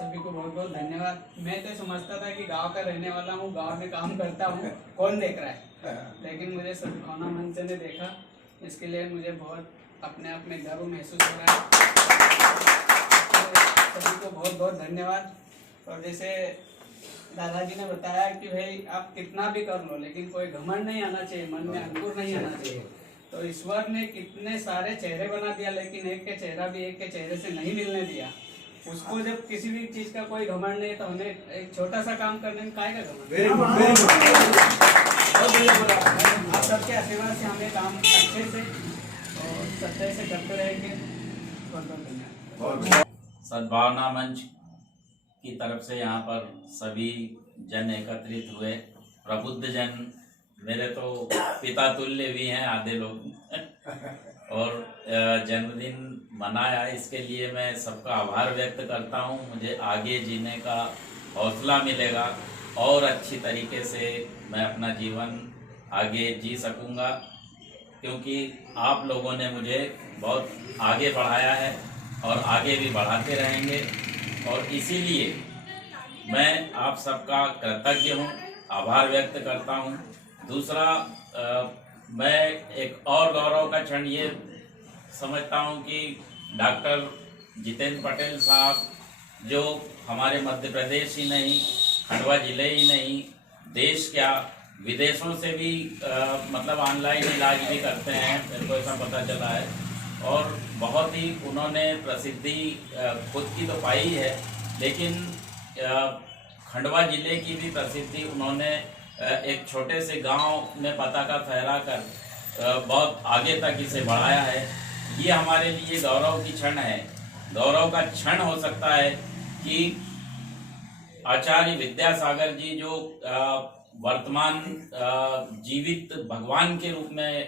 सभी को बहुत बहुत धन्यवाद। मैं तो समझता था कि गांव का रहने वाला हूँ, गांव में काम करता हूँ, कौन देख रहा है, लेकिन मुझे सद्भावना मंच ने देखा, इसके लिए मुझे बहुत अपने आप में गर्व महसूस हो रहा है। तो सभी को बहुत बहुत धन्यवाद। और जैसे दादाजी ने बताया कि भाई आप कितना भी कर लो, लेकिन कोई घमंड नहीं आना चाहिए, मन में अंकुर नहीं आना चाहिए। तो ईश्वर ने कितने सारे चेहरे बना दिया, लेकिन एक के चेहरा भी एक के चेहरे से नहीं मिलने दिया। उसको जब किसी भी चीज का कोई घमंड नहीं, तो हमें एक छोटा सा काम करने में काय का घमंड। आप सबके आशीर्वाद से हमें काम अच्छे से और सच्चाई से करते रहेंगे। बहुत बहुत धन्यवाद। सद्भावना मंच की तरफ से यहाँ पर सभी जन एकत्रित हुए, प्रबुद्ध जन, मेरे तो पिता तुल्य भी हैं आधे लोग और जन्मदिन मनाया, इसके लिए मैं सबका आभार व्यक्त करता हूँ। मुझे आगे जीने का हौसला मिलेगा और अच्छी तरीके से मैं अपना जीवन आगे जी सकूँगा, क्योंकि आप लोगों ने मुझे बहुत आगे बढ़ाया है और आगे भी बढ़ाते रहेंगे। और इसीलिए मैं आप सबका कृतज्ञ हूँ, आभार व्यक्त करता हूँ। दूसरा, मैं एक और गौरव का क्षण ये समझता हूँ कि डॉक्टर जितेंद्र पटेल साहब जो हमारे मध्य प्रदेश ही नहीं, खंडवा जिले ही नहीं, देश क्या विदेशों से भी मतलब ऑनलाइन इलाज भी करते हैं, मेरे को ऐसा पता चला है। और बहुत ही उन्होंने प्रसिद्धि खुद की तो पाई है, लेकिन खंडवा जिले की भी प्रसिद्धि उन्होंने एक छोटे से गांव में पताका फहरा कर बहुत आगे तक इसे बढ़ाया है। ये हमारे लिए गौरव की क्षण है। गौरव का क्षण हो सकता है कि आचार्य विद्यासागर जी जो वर्तमान जीवित भगवान के रूप में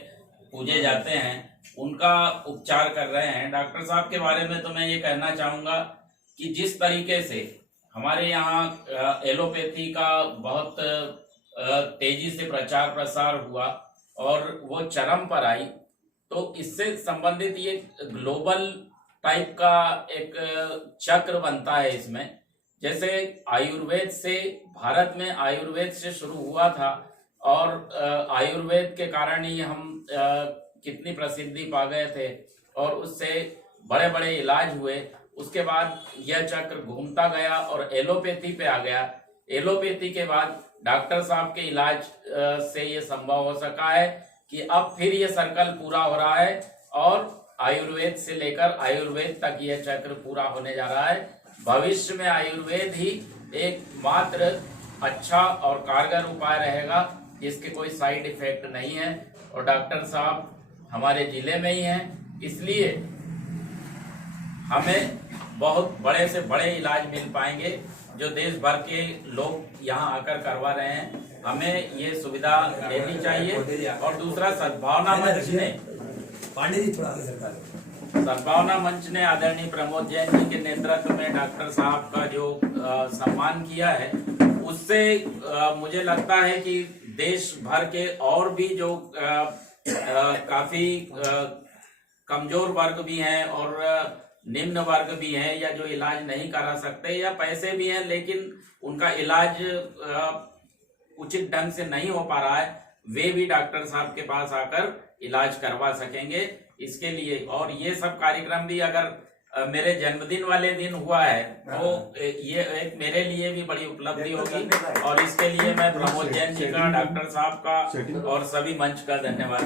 पूजे जाते हैं, उनका उपचार कर रहे हैं। डॉक्टर साहब के बारे में तो मैं ये कहना चाहूँगा कि जिस तरीके से हमारे यहाँ एलोपैथी का बहुत तेजी से प्रचार प्रसार हुआ और वो चरम पर आई, तो इससे संबंधित ये ग्लोबल टाइप का एक चक्र बनता है इसमें। जैसे आयुर्वेद से, भारत में आयुर्वेद से शुरू हुआ था और आयुर्वेद के कारण ही हम कितनी प्रसिद्धि पा गए थे और उससे बड़े बड़े इलाज हुए। उसके बाद यह चक्र घूमता गया और एलोपैथी पे आ गया। एलोपैथी के बाद डॉक्टर साहब के इलाज से ये संभव हो सका है कि अब फिर ये सर्कल पूरा हो रहा है और आयुर्वेद से लेकर आयुर्वेद तक यह चक्र पूरा होने जा रहा है। भविष्य में आयुर्वेद ही एकमात्र अच्छा और कारगर उपाय रहेगा जिसके कोई साइड इफेक्ट नहीं है। और डॉक्टर साहब हमारे जिले में ही हैं, इसलिए हमें बहुत बड़े से बड़े इलाज मिल पाएंगे जो देश भर के लोग यहाँ आकर करवा रहे हैं। हमें ये सुविधा देनी चाहिए। और दूसरा, सद्भावना मंच ने सद्भावना मंच ने आदरणीय प्रमोद जैन जी के नेतृत्व में डॉक्टर साहब का जो सम्मान किया है, उससे मुझे लगता है कि देश भर के और भी जो काफी कमजोर वर्ग भी हैं और निम्न वर्ग भी हैं, या जो इलाज नहीं करा सकते या पैसे भी हैं लेकिन उनका इलाज उचित ढंग से नहीं हो पा रहा है, वे भी डॉक्टर साहब के पास आकर इलाज करवा सकेंगे। इसके लिए और ये सब कार्यक्रम भी अगर मेरे जन्मदिन वाले दिन हुआ है तो ये एक मेरे लिए भी बड़ी उपलब्धि होगी। और इसके लिए मैं प्रमोद जैन जी का, डॉक्टर साहब का और सभी मंच का धन्यवाद।